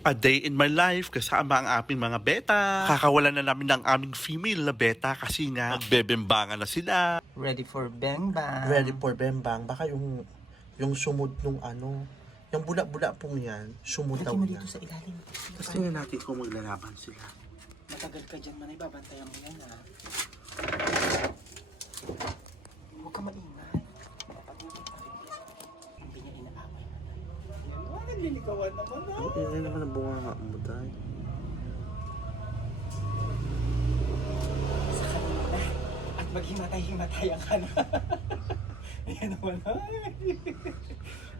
A day in my life kasama ang aming mga beta. Kakawalan na namin ng aming female na beta kasi nga nagbebembangan na sila. Ready for bang bang. Ready for bembang. Baka yung sumud nung ano, yung bula-bula pong yan, sumud daw Lagyan mo yan. dito sa ilalim. Gusto nga natin kung maglalaban sila. Matagal ka dyan, manay. Babantayan mo yan, ha? Huwag ka maingay. Hindi niya inaaway. Naglilikawan naman, ha? Ang ingay naman ang bunga mo, day. Sa kanila na. At maghimatay-himatayan ka na. Ayan naman, ha?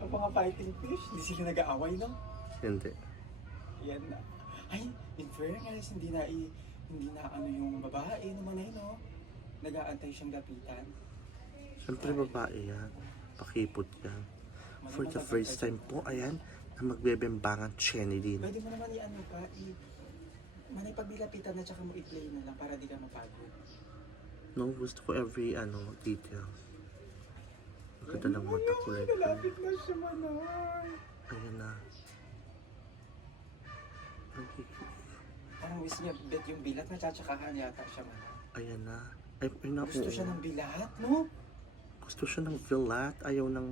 Ang mga fighting fish, hindi sila nag-aaway, no? Hindi. Yan na. Ay, in fairness, hindi na ano yung babae naman ay, no? Nag-aantay siyang lapitan. Siyempre babae yan. Pakipot yan. For the first time po, ayan, na magbebembangan Chenny din. Pwede mo naman i-ano pa, manay pagbilapitan na tsaka mo i-play na lang para di ka mapagod. No, gusto ko every, detail. Maganda ng mata ko like Nalapit na siya, manay. ayan na. Parang wish niya bet yung bilat na tsatsakahan yata siya, manay. Ayan na. Ay, na, Gusto siya ng bilat, no? Gusto siya ng villat. Ayaw ng...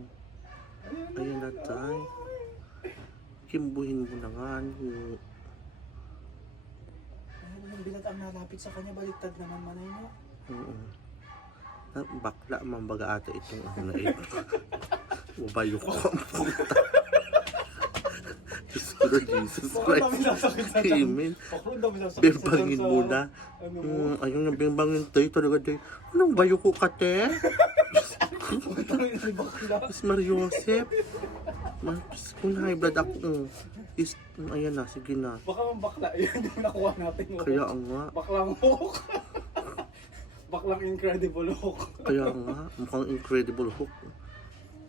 Ayan na, tay. Kimbuhin mo na nga. Ayun, yung bilat ang nalapit sa kanya, baliktad naman, manay, no? Oo. Bakla man baga ata itong na ito. Ubayo ko ang puta. Diyos ko na, Jesus Christ. Amen. Bimbangin muna. Ayaw na bimbangin tayo talaga tayo. Anong bayo ko ka, te? Mas Mario Joseph. Kung high blood ako, ayan na, sige na. Baka mang bakla, yun yung nakuha natin. Kaya nga. Baklang hook. Baklang Incredible Hulk. Kaya nga, mukhang Incredible Hulk.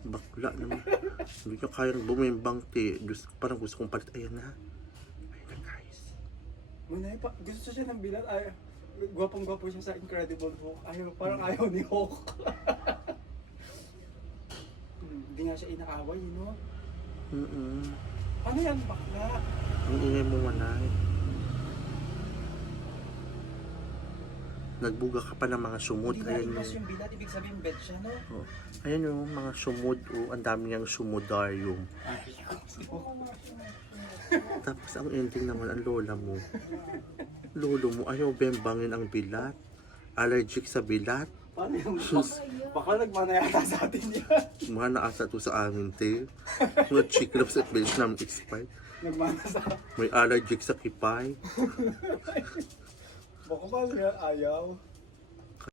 Bakla naman. Hindi niya kayang bumimbang, te. Parang gusto kong palit. Ayan na. Ayan na, guys. Manay pa, gusto siya ng bilat. Ay, gwapang-gwapo siya sa Incredible Hulk. Ayaw, parang ayaw ni Hulk. Hindi nga siya inaaway, you know? Ano yan, bakla? Ang ingay mo, manay. Nagbuga ka pa ng mga sumod. Hindi Ayan na-imas yung... yung bilat, ibig sabihin bet siya, no? Oh. Ayan yung mga sumod. Oh, ang dami niyang sumodarium. Ay, Tapos ang ending naman, ang lola mo. Lolo mo, ayaw bembangin ang bilat. Allergic sa bilat. paano yung baka nagmana yata sa atin yan. Mga naasa to sa amin, te. Mga chiclops at beses namin expired. Nagmana sa... May allergic sa kipay. Baka ba nga ayaw?